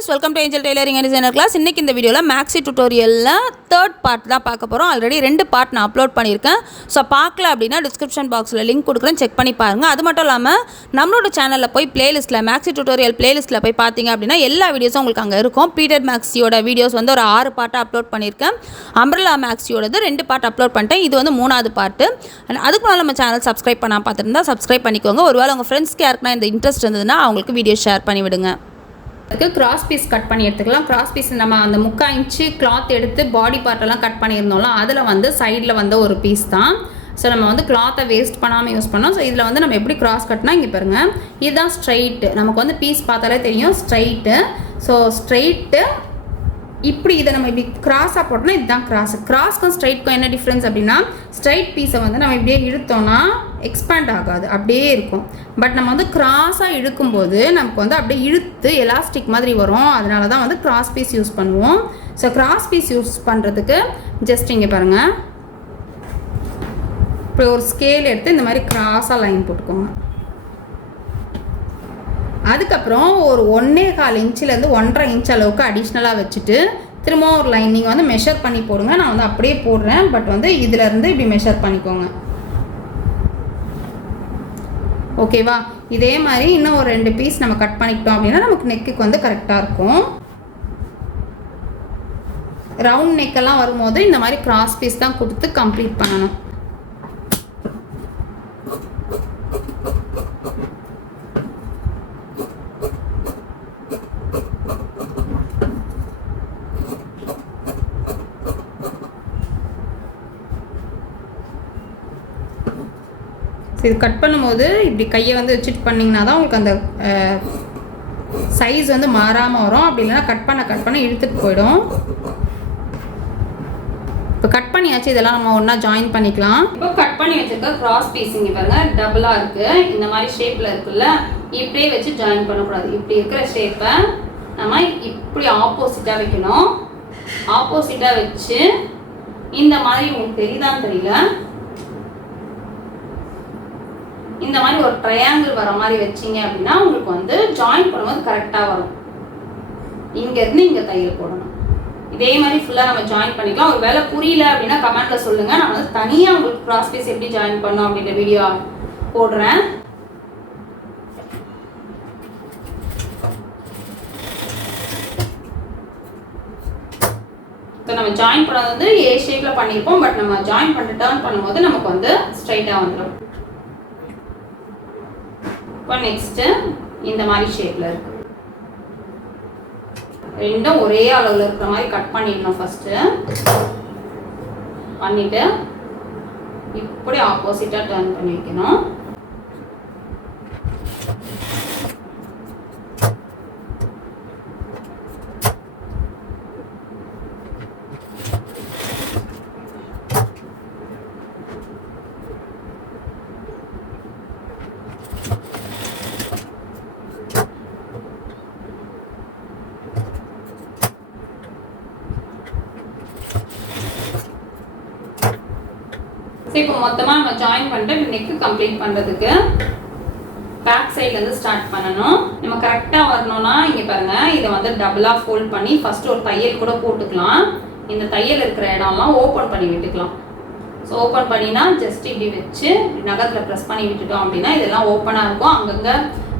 friends, welcome to Angel Tailoring and Designer class. இன்னைக்கு இந்த வீடியோல maxi tutorialல third part தான் பார்க்க போறோம். ஆல்ரெடி ரெண்டு பார்ட் நான் அப்லோட் பண்ணியிருக்கேன். ஸோ பார்க்கல அப்படின்னா டிஸ்கிரிப்ஷன் பாக்ஸில் லிங்க் கொடுக்குறேன், செக் பண்ணி பாருங்க. அது மட்டும் இல்லாமல் நம்மளோட சேனலில் போய் பிளேலிஸ்ட்டில் maxi tutorial பிளேலிஸ்ட்டில் போய் பார்த்தீங்க அப்படின்னா எல்லா வீடியோஸும் உங்களுக்கு அங்கே இருக்கும். பீட்டர் மேக்ஸியோட வீடியோஸ் வந்து ஒரு 6 பார்ட்டாக அப்லோட் பண்ணியிருக்கேன். அம்ப்ரெல்லா மேக்ஸியோடது 2 பார்ட் அப்லோட் பண்ணிட்டேன். இது வந்து 3வது பார்ட்டு. அதுக்கு மேலே நம்ம சேனல் சப்ஸ்கிரைப் பண்ணால் பார்த்துருந்தா சப்ஸ்கிரைப் பண்ணிக்கோங்க. ஒருவேளை உங்கள் ஃப்ரெண்ட்ஸ்க்கு யாருக்குன்னா இந்த இன்ட்ரெஸ்ட் இருந்ததுன்னா அவங்களுக்கு வீடியோ ஷேர் பண்ணி விடுங்க. கிராஸ் பீஸ் கட் பண்ணி எடுத்துக்கலாம். கிராஸ் பீஸ் நம்ம அந்த 3/4 இன்ச்சு கிளாத் எடுத்து பாடி பார்ட்டெல்லாம் கட் பண்ணியிருந்தோம்ல, அதில் வந்து சைடில் வந்து ஒரு பீஸ் தான். ஸோ நம்ம வந்து கிளாத்தை வேஸ்ட் பண்ணாமல் யூஸ் பண்ணோம். ஸோ இதில் வந்து நம்ம எப்படி கிராஸ் கட்னா இங்கே பாருங்கள், இதுதான் ஸ்ட்ரைட்டு. நமக்கு வந்து பீஸ் பார்த்தாலே தெரியும் ஸ்ட்ரைட்டு. ஸோ ஸ்ட்ரைட்டு இப்படி இதை நம்ம இப்படி கிராஸாக போட்டோம்னா இதுதான் கிராஸ்க்கும் ஸ்ட்ரைட்க்கும் என்ன டிஃப்ரென்ஸ் அப்படின்னா, ஸ்ட்ரைட் பீஸை வந்து நம்ம இப்படியே இழுத்தோம்னா எக்ஸ்பேண்ட் ஆகாது, அப்படியே இருக்கும். பட் நம்ம வந்து கிராஸாக இழுக்கும்போது நமக்கு வந்து அப்படியே இழுத்து எலாஸ்டிக் மாதிரி வரும். அதனால தான் வந்து கிராஸ் பீஸ் யூஸ் பண்ணுவோம். ஸோ கிராஸ் பீஸ் யூஸ் பண்ணுறதுக்கு ஜஸ்ட் இங்கே பாருங்கள், இப்படி ஒரு ஸ்கேல் எடுத்து இந்த மாதிரி கிராஸாக லைன் போட்டுக்கோங்க. அதுக்கப்புறம் ஒரு 1.25 இன்ச்சிலேருந்து 1.5 இன்ச் அளவுக்கு அடிஷ்னலாக வச்சுட்டு திரும்ப ஒரு லைன் நீங்கள் வந்து மெஷர் பண்ணி போடுங்க. நான் வந்து அப்படியே போடுறேன், பட் வந்து இதிலேருந்து இப்படி மெஷர் பண்ணிக்கோங்க. ஓகேவா? இதே மாதிரி இன்னும் ஒரு 2 பீஸ் நம்ம கட் பண்ணிக்கிட்டோம் அப்படின்னா நமக்கு நெக்குக்கு வந்து கரெக்டாக இருக்கும். ரவுண்ட் நெக்கெல்லாம் வரும்போது இந்த மாதிரி கிராஸ் பீஸ் தான் கொடுத்து கம்ப்ளீட் பண்ணணும். இது கட் பண்ணும்போது இப்படி கையை வந்து வச்சுட்டு பண்ணிங்கன்னா தான் உங்களுக்கு அந்த சைஸ் வந்து மாறாமல் வரும். அப்படி இல்லைன்னா கட் பண்ண இழுத்துட்டு போயிடும். இப்போ கட் பண்ணியாச்சு, இதெல்லாம் நம்ம ஒன்றா ஜாயின் பண்ணிக்கலாம். இப்போ கட் பண்ணி வச்சுருக்க கிராஸ் பீஸ் இங்கே பாருங்கள், டபுளாக இருக்குது. இந்த மாதிரி ஷேப்பில் இருக்குல்ல, இப்படியே வச்சு ஜாயின் பண்ணக்கூடாது. இப்படி இருக்கிற ஷேப்பை நம்ம இப்படி ஆப்போசிட்டாக வைக்கணும். ஆப்போசிட்டாக வச்சு இந்த மாதிரி உங்களுக்கு தெரியுதான்னு தெரியல, இந்த மாதிரி ஒரு ட்ரையாங்கிள் வர மாதிரி வச்சிங்க அப்படின்னா உங்களுக்கு வந்து ஜாயின் பண்ணும்போது கரெக்டாக வரும். இங்கேருந்து இங்கே தையல் போடணும். இதே மாதிரி ஃபுல்லாக நம்ம ஜாயின் பண்ணிக்கலாம். ஒரு வேலை புரியல அப்படின்னா கமெண்ட்டில் சொல்லுங்கள். நான் வந்து தனியாக உங்களுக்கு கிராஸ் பீஸ் எப்படி ஜாயின் பண்ணோம் அப்படின்ற வீடியோ போடுறேன். ஸோ நம்ம ஜாயின் பண்ணது வந்து ஏ ஷேப்பில் பண்ணியிருப்போம். பட் நம்ம ஜாயின் பண்ணிட்டு டர்ன் பண்ணும்போது நமக்கு வந்து ஸ்ட்ரைட்டாக வந்துடும். இப்போ நெக்ஸ்ட்டு இந்த மாதிரி ஷேப்பில் இருக்கு. ரெண்டும் ஒரே அளவில் இருக்கிற மாதிரி கட் பண்ணிடணும். ஃபஸ்ட்டு பண்ணிவிட்டு இப்படி ஆப்போசிட்டாக டர்ன் பண்ணி வைக்கணும். இப்போ மொத்தமாக நம்ம ஜாயின் பண்ணிட்டு நெக்கு கம்ப்ளீட் பண்ணுறதுக்கு பேக் சைட்லேருந்து ஸ்டார்ட் பண்ணணும். நம்ம கரெக்டாக வரணும்னா இங்கே பாருங்கள், இதை வந்து டபுளாக ஃபோல்ட் பண்ணி ஃபஸ்ட்டு ஒரு தையல் கூட போட்டுக்கலாம். இந்த தையல் இருக்கிற இடம்லாம் ஓப்பன் பண்ணி விட்டுக்கலாம். ஸோ ஓப்பன் பண்ணினா ஜஸ்ட் இப்படி வச்சு நகத்தில் ப்ரெஸ் பண்ணி விட்டுட்டோம் அப்படின்னா இதெல்லாம் ஓப்பனாக இருக்கும். அங்கங்கே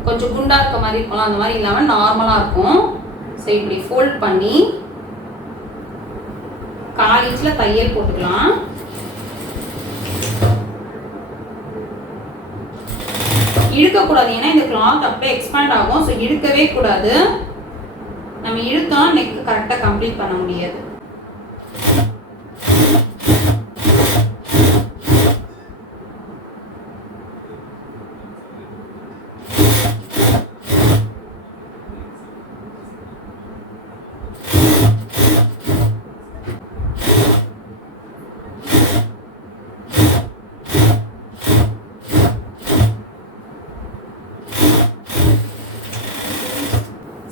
கொஞ்சம் குண்டாக இருக்க மாதிரி இருக்கலாம், அந்த மாதிரி இல்லாமல் நார்மலாக இருக்கும். ஸோ இப்படி ஃபோல்ட் பண்ணி 1/4 இன்ச்சில் தையல் போட்டுக்கலாம். இழுக்கக்கூடாது, ஏன்னா இந்த கிளாத் அப்படியே எக்ஸ்பேண்ட் ஆகும். ஸோ இழுக்கவே கூடாது. நம்ம இழுத்தோம் நெக் கரெக்டாக கம்ப்ளீட் பண்ண முடியாது.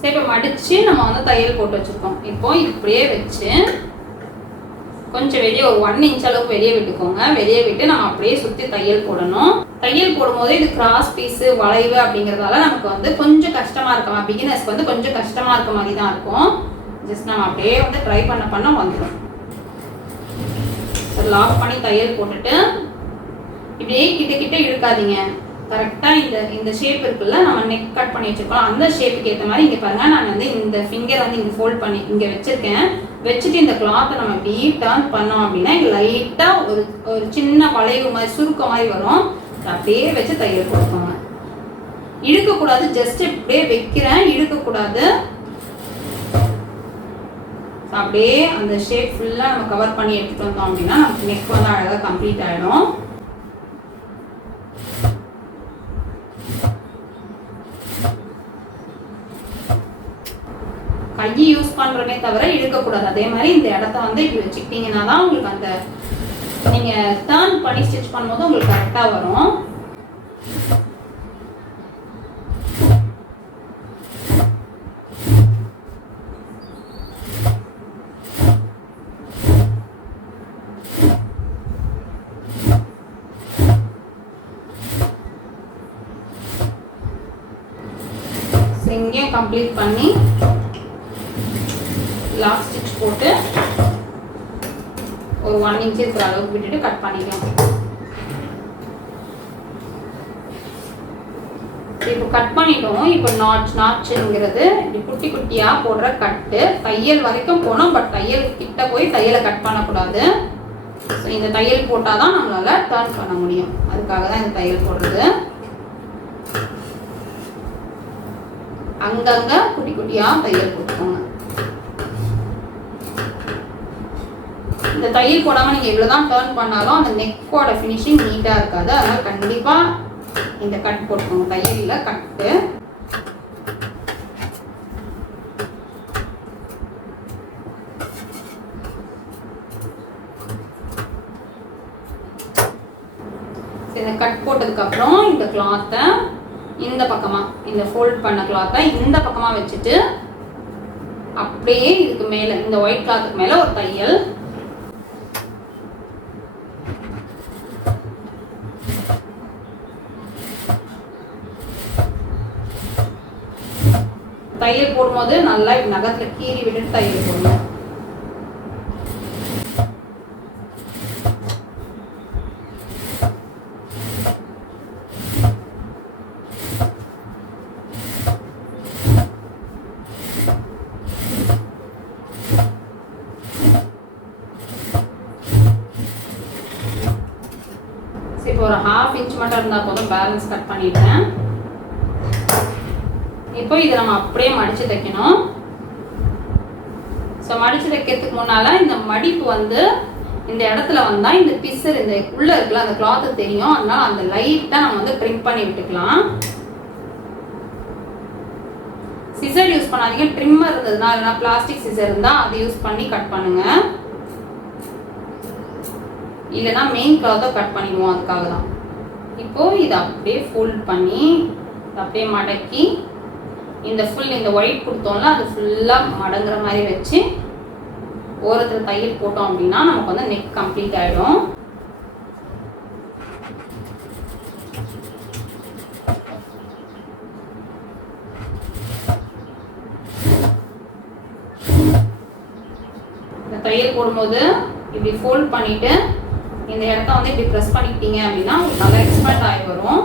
இப்போ மடிச்சு நம்ம வந்து தையல் போட்டு வச்சிருக்கோம். இப்போ இப்படியே வச்சு கொஞ்சம் வெளியே ஒரு 1 இன்ச் அளவுக்கு வெளியே விட்டுக்கோங்க. வெளியே விட்டு நம்ம அப்படியே சுற்றி தையல் போடணும். தையல் போடும்போது இது கிராஸ் பீஸு வளைவு அப்படிங்கிறதால நமக்கு வந்து கொஞ்சம் கஷ்டமாக இருக்கும். பிகினர்ஸ்க்கு வந்து கொஞ்சம் கஷ்டமாக இருக்க மாதிரி தான் இருக்கும். ஜஸ்ட் நம்ம அப்படியே வந்து ட்ரை பண்ண வந்துடும். லாக் பண்ணி தையல் போட்டுட்டு இப்படியே கிட்ட இழுக்காதீங்க. கரெக்டாக இந்த ஷேப் இருக்குல்ல, நம்ம நெக் கட் பண்ணி வச்சுருக்கோம், அந்த ஷேப்புக்கு ஏற்ற மாதிரி இங்கே பாருங்கள், நான் வந்து இந்த ஃபிங்கர் வந்து இங்கே ஃபோல்ட் பண்ணி இங்கே வச்சுருக்கேன். வச்சுட்டு இந்த கிளாத்தை நம்ம இப்படி டர்ன் பண்ணோம் அப்படின்னா இங்கே லைட்டாக ஒரு சின்ன வளைவு மாதிரி சுருக்க மாதிரி வரும். அப்படியே வச்சு தையல் போட்டுக்கோங்க. இழுக்கக்கூடாது, ஜஸ்ட் இப்படியே வைக்கிறேன், இழுக்கக்கூடாது. அப்படியே அந்த ஷேப் ஃபுல்லாக நம்ம கவர் பண்ணி எடுத்துகிட்டு வந்தோம் அப்படின்னா நமக்கு நெக் வந்து அழகாக கம்ப்ளீட் ஆகிடும். கையை யூஸ் பண்ணுறமே தவிர இழுக்கக்கூடாது. அதே மாதிரி இந்த இடத்த வந்து இப்படி வச்சுக்கிட்டீங்கன்னா தான் உங்களுக்கு அந்த நீங்கள் டர்ன் பண்ணி ஸ்டிச் பண்ணும்போது உங்களுக்கு கரெக்டாக வரும். இங்கேயும் கம்ப்ளீட் பண்ணி லாக் ஸ்டிச் போட்டு ஒரு 1 இன்ச் இருக்கிற அளவுக்கு விட்டுட்டு கட் பண்ணிக்கலாம். இப்போ கட் பண்ணிட்டோம். இப்போ நாட்ச்ங்கிறது இப்படி குட்டி குட்டியாக போடுற கட்டு தையல் வரைக்கும் போனோம். பட் தையல் கிட்ட போய் தையலை கட் பண்ணக்கூடாது. ஸோ இந்த தையல் போட்டால் தான் நம்மளால டர்ன் பண்ண முடியும். அதுக்காக தான் இந்த தையல் போடுறது. அங்கங்க குட்டி குட்டியாக தையல் போட்டுக்கோங்க. இந்த தையல் போடாமல் நீங்கள் எவ்வளோதான் டர்ன் பண்ணாலும் அந்த நெக்கோட ஃபினிஷிங் நீட்டாக இருக்காது. அதனால் கண்டிப்பாக இந்த கட் போட்டுக்கோங்க. தையலில் கட்டு இந்த கட் போட்டதுக்கப்புறம் இந்த கிளாத்தை இந்த பக்கமாக இந்த ஃபோல்ட் பண்ண கிளாத்தை இந்த பக்கமாக வச்சுட்டு அப்படியே இதுக்கு மேலே இந்த ஒயிட் கிளாத்துக்கு மேலே ஒரு தையல். தையல் போடும்போது நல்லா நகத்தில் கீறி விட்டுட்டு தையல் போடுங்க. இப்போ ஒரு 1/2 இன்ச் மட்டும் இருந்தால் போதும். பேலன்ஸ் கட் பண்ணிட்டேன். இப்போ இதை நம்ம அப்படியே மடித்து தைக்கணும். ஸோ மடித்து தைக்கிறதுக்கு முன்னால் இந்த மடிப்பு வந்து இந்த இடத்துல வந்தால் இந்த பிசர் இந்த உள்ளே இருக்குல்ல அந்த கிளாத்து தெரியும். அதனால் அந்த லைட்டாக நம்ம வந்து ட்ரிம் பண்ணி விட்டுக்கலாம். சிசர் யூஸ் பண்ணாதீங்க. ட்ரிம்மர் இருந்ததுன்னா இல்லைனா பிளாஸ்டிக் சிசர் இருந்தால் அதை யூஸ் பண்ணி கட் பண்ணுங்கள். இல்லைனா மெயின் கிளாத்தை கட் பண்ணிடுவோம். அதுக்காக தான். இப்போது இதை அப்படியே ஃபோல்ட் பண்ணி அப்படியே மடக்கி இந்த இந்த ஒயிட் கொடுத்தோம்ல அது ஃபுல்லாக மடங்குற மாதிரி வச்சு ஓரத்தில் தையல் போட்டோம் அப்படின்னா நமக்கு வந்து நெக் கம்ப்ளீட் ஆகிடும். இந்த தையல் போடும்போது இப்படி ஃபோல்ட் பண்ணிவிட்டு இந்த இடத்த வந்து இப்படி ப்ரெஸ் பண்ணிக்கிட்டீங்க அப்படின்னா நல்லா எக்ஸ்பேண்ட் ஆகி வரும்.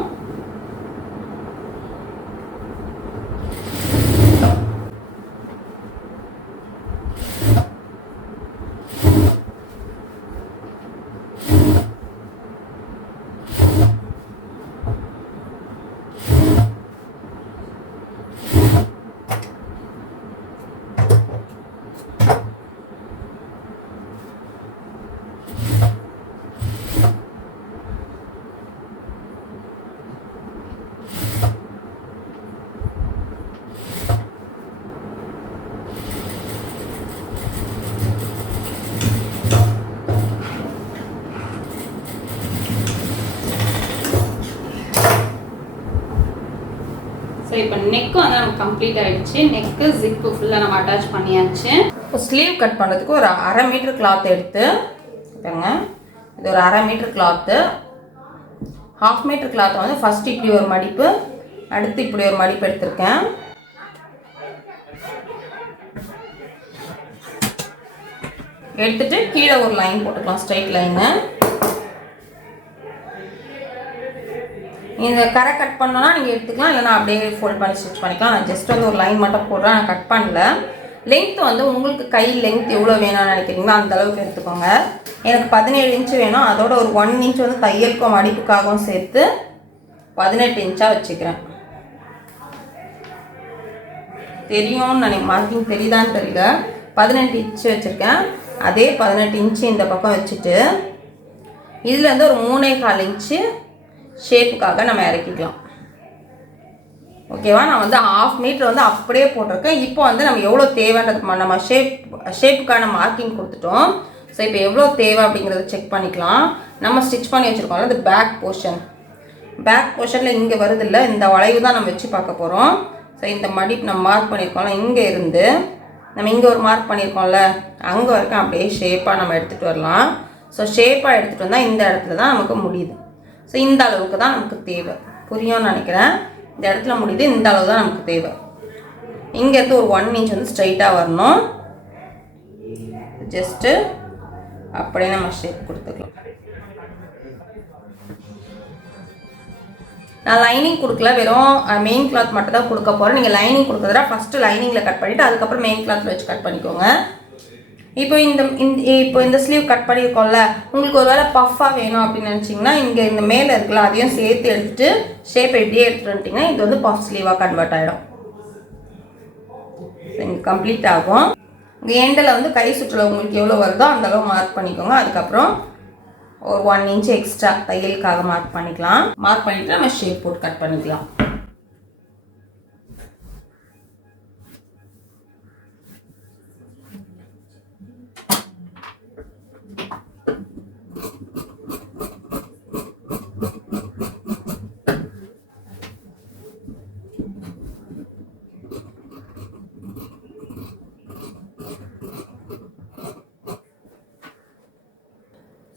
ஸோ இப்போ நெக்கு வந்து நமக்கு கம்ப்ளீட் ஆகிடுச்சு. நெக்கு ஜிப்பு ஃபுல்லாக நம்ம அட்டாச் பண்ணியாச்சு. இப்போ ஸ்லீவ் கட் பண்ணுறதுக்கு ஒரு 1/2 மீட்டர் கிளாத் எடுத்து பாருங்க, இது ஒரு 1/2 மீட்டர் கிளாத்து 1/2 மீட்டர் கிளாத்தை வந்து ஃபஸ்ட்டு இப்படி ஒரு மடிப்பு, அடுத்து இப்படி ஒரு மடிப்பு எடுத்திருக்கேன். எடுத்துட்டு கீழே ஒரு லைன் போட்டுக்கலாம், ஸ்ட்ரைட் லைனு. இந்த கரை கட் பண்ணோன்னா நீங்கள் எடுத்துக்கலாம், இல்லைனா அப்படியே ஃபோல்ட் பண்ணி ஸ்டிச் பண்ணிக்கலாம். நான் ஜஸ்ட் வந்து ஒரு லைன் மட்டும் போடுறேன், நான் கட் பண்ணல. லென்த் வந்து உங்களுக்கு கை லென்த் எவ்வளோ வேணும்னு நினைக்கிறீங்களோ அந்த அளவுக்கு எடுத்துக்கோங்க. எனக்கு 17 இன்ச்சு வேணும், அதோட ஒரு 1 இன்ச் வந்து தையலுக்கும் மடிப்புக்காகவும் சேர்த்து 18 இன்ச்சாக வச்சுக்கிறேன். தெரியும்னு நினைக்க, மார்க்கிங் தெரியுதான்னு தெரியல. 18 இன்ச்சு வச்சுருக்கேன். அதே 18 இன்ச்சு இந்த பக்கம் வச்சுட்டு இதுலேருந்து ஒரு 3.25 இன்ச்சு ஷேப்புக்காக நம்ம இறக்கிக்கலாம். ஓகேவா? நான் வந்து 1/2 மீட்டர் வந்து அப்படியே போட்டிருக்கேன். இப்போ வந்து நம்ம எவ்வளோ தேவைன்றது நம்ம ஷேப்புக்கான மார்க்கிங் கொடுத்துட்டோம். ஸோ இப்போ எவ்வளோ தேவை அப்படிங்கிறத செக் பண்ணிக்கலாம். நம்ம ஸ்டிச் பண்ணி வச்சுருக்கோம்ல அது பேக் போர்ஷனில் இங்கே வருதில்ல, இந்த வளைவு தான் நம்ம வச்சு பார்க்க போகிறோம். ஸோ இந்த மடிப்பு நம்ம மார்க் பண்ணியிருக்கோம்ல, இங்கே இருந்து நம்ம இங்கே ஒரு மார்க் பண்ணியிருக்கோம்ல, அங்கே வரைக்கும் அப்படியே ஷேப்பாக நம்ம எடுத்துகிட்டு வரலாம். ஸோ ஷேப்பாக எடுத்துகிட்டு வந்தால் இந்த இடத்துல தான் நமக்கு முடியுது. ஸோ இந்த அளவுக்கு தான் நமக்கு தேவை. புரியும்னு நினைக்கிறேன். இந்த இடத்துல முடியுது, இந்த அளவு தான் நமக்கு தேவை. இங்கேருந்து ஒரு 1 இன்ச் வந்து ஸ்ட்ரைட்டாக வரணும். ஜஸ்ட்டு அப்படியே நம்ம ஷேப் கொடுத்துக்கலாம். நான் லைனிங் கொடுக்கல, வெறும் மெயின் கிளாத் மட்டும் தான் கொடுக்க போகிறேன். நீங்கள் லைனிங் கொடுக்குறதா ஃபஸ்ட்டு லைனிங்கில் கட் பண்ணிவிட்டு அதுக்கப்புறம் மெயின் கிளாத்தில் வச்சு கட் பண்ணிக்கோங்க. இப்போ இந்த ஸ்லீவ் கட் பண்ணியிருக்கோம்ல, உங்களுக்கு ஒரு வேளை பஃப்பாக வேணும் அப்படின்னு நினச்சிங்கன்னா இங்கே இந்த மேலே இருக்குல்ல அதையும் சேர்த்து எடுத்துகிட்டு ஷேப் எப்படியே எடுத்துகிட்டு வந்துட்டிங்கன்னா இது வந்து பஃப் ஸ்லீவாக கன்வெர்ட் ஆகிடும். இங்கே கம்ப்ளீட் ஆகும். இங்கே எண்டில் வந்து கை சுற்றுல உங்களுக்கு எவ்வளோ வருதோ அந்தளவு மார்க் பண்ணிக்கோங்க. அதுக்கப்புறம் ஒரு 1 இன்ச் எக்ஸ்ட்ரா தையலுக்காக மார்க் பண்ணிக்கலாம். மார்க் பண்ணிவிட்டு நம்ம ஷேப் போட்டு கட் பண்ணிக்கலாம்.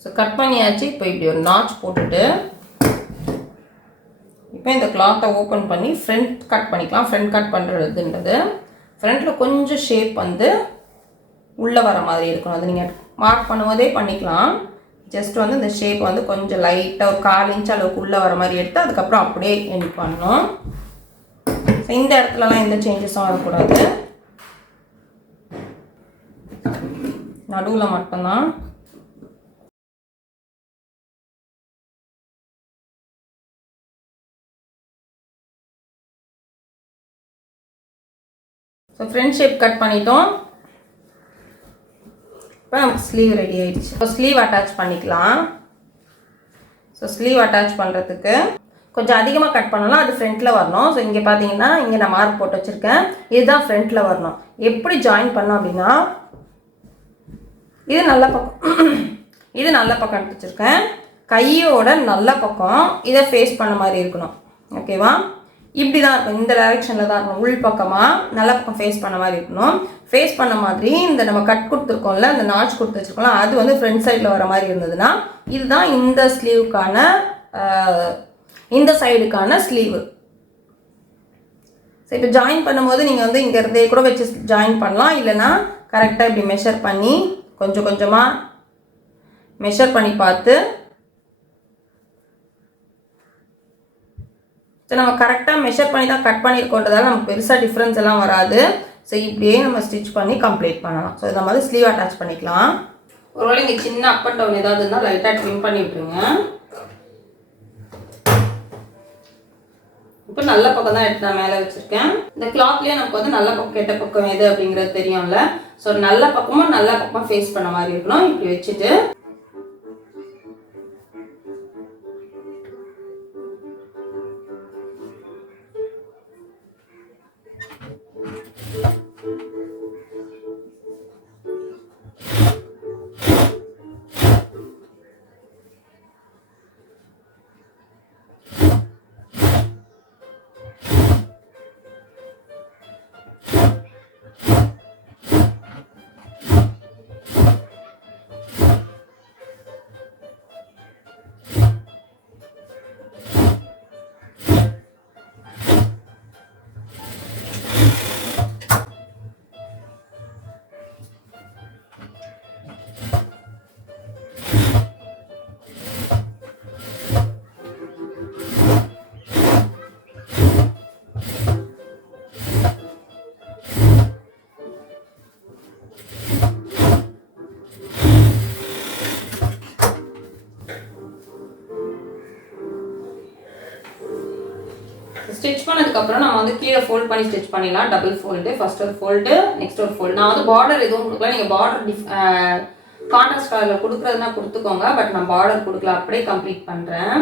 ஸோ கட் பண்ணியாச்சு. இப்போ இப்படி ஒரு நாட்ச் போட்டுட்டு இப்போ இந்த கிளாத்தை ஓப்பன் பண்ணி ஃப்ரண்ட் கட் பண்ணிக்கலாம். ஃப்ரண்ட் கட் பண்ணுறதுன்றது ஃப்ரண்ட்டில் கொஞ்சம் ஷேப் வந்து உள்ளே வர மாதிரி இருக்கணும். அது நீங்கள் மார்க் பண்ணும்போதே பண்ணிக்கலாம். ஜஸ்ட் வந்து இந்த ஷேப் வந்து கொஞ்சம் லைட்டாக ஒரு 1/4 இன்ச் அளவுக்கு உள்ளே வர மாதிரி எடுத்து அதுக்கப்புறம் அப்படியே எண்ட் பண்ணணும். ஸோ இந்த இடத்துலலாம் எந்த சேஞ்சஸும் வரக்கூடாது, நடுவில் மட்டும்தான். ஸோ ஃப்ரண்ட் ஷேப் கட் பண்ணிட்டோம். இப்போ நமக்கு ஸ்லீவ் ரெடி ஆகிடுச்சு. ஸோ ஸ்லீவ் அட்டாச் பண்ணிக்கலாம். ஸோ ஸ்லீவ் அட்டாச் பண்ணுறதுக்கு கொஞ்சம் அதிகமாக கட் பண்ணலாம், அது ஃப்ரண்ட்டில் வரணும். ஸோ இங்கே பார்த்தீங்கன்னா இங்கே நான் மார்க் போட்டு வச்சுருக்கேன், இதுதான் ஃப்ரண்ட்டில் வரணும். எப்படி ஜாயின் பண்ணோம் அப்படின்னா இது நல்ல பக்கம் எடுத்து வச்சுருக்கேன். கையோட நல்ல பக்கம் இதை ஃபேஸ் பண்ண மாதிரி இருக்கணும். ஓகேவா? இப்படி தான் இருக்கும், இந்த டைரெக்ஷனில் தான் இருக்கணும். உள் பக்கமாக நல்ல பக்கம் ஃபேஸ் பண்ண மாதிரி இருக்கணும். ஃபேஸ் பண்ண மாதிரி இந்த நம்ம கட் கொடுத்துருக்கோம்ல, இந்த நாட்ச் கொடுத்து வச்சுருக்கோம்ல, அது வந்து ஃப்ரண்ட் சைடில் வர மாதிரி இருந்ததுன்னா இதுதான் இந்த ஸ்லீவுக்கான இந்த சைடுக்கான ஸ்லீவு. ஸோ இப்போ ஜாயின் பண்ணும்போது நீங்கள் வந்து இங்கே இருந்தே கூட வச்சு ஜாயின் பண்ணலாம். இல்லைனா கரெக்டாக இப்படி மெஷர் பண்ணி கொஞ்சம் கொஞ்சமாக மெஷர் பண்ணி பார்த்து, ஸோ நம்ம கரெக்டாக மெஷர் பண்ணி தான் கட் பண்ணியிருக்கோன்றதால நமக்கு பெருசாக டிஃப்ரென்ஸ் எல்லாம் வராது. ஸோ இப்படியே நம்ம ஸ்டிச் பண்ணி கம்ப்ளீட் பண்ணலாம். ஸோ இந்த மாதிரி ஸ்லீவ் அட்டாச் பண்ணிக்கலாம். ஒருவேளை இங்கே சின்ன அப் அண்ட் டவுன் ஏதாவது இருந்தால் லைட்டாக ட்ரிம் பண்ணி விட்டுருங்க. இப்போ நல்ல பக்கம் தான் எடுத்து நான் மேலே வச்சுருக்கேன். இந்த கிளாத்லேயே நமக்கு வந்து நல்ல பக்கம் கெட்ட பக்கம் எது அப்படிங்கிறது தெரியும்ல. ஸோ நல்ல பக்கமாக ஃபேஸ் பண்ண மாதிரி இருக்கணும். இப்படி வச்சுட்டு ஸ்டிச் பண்ணதுக்கப்புறம் நம்ம வந்து கீழே ஃபோல்ட் பண்ணி ஸ்டிச் பண்ணிடலாம். டபுள் ஃபோல்டு, ஃபர்ஸ்ட் ஒரு ஃபோல்டு, நெக்ஸ்ட் ஒரு ஃபோல்டு. நான் வந்து பார்டர் எதுவும் கொடுக்கல, நீங்கள் பார்டர் கான்ட்ராஸ்ட் கலரில் கொடுக்குறதுனா கொடுத்துக்கோங்க. பட் நான் பார்டர் கொடுக்கல, அப்படியே கம்ப்ளீட் பண்ணுறேன்.